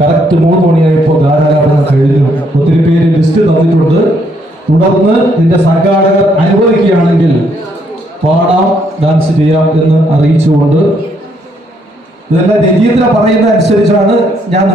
Correct മൂന്ന് മണിയായപ്പോൾ ധാരാളം കഴിഞ്ഞു. ഒത്തിരി പേര് ലിസ്റ്റ് തന്നിട്ടുണ്ട്. തുടർന്ന് നിന്റെ സംഘാടകർ അനുവദിക്കുകയാണെങ്കിൽ പാടാം ഡാൻസ് ചെയ്യാം എന്ന് അറിയിച്ചുകൊണ്ട് ഇതെല്ലാം രജീന്ദ്ര പറയുന്ന അനുസരിച്ചാണ് ഞാൻ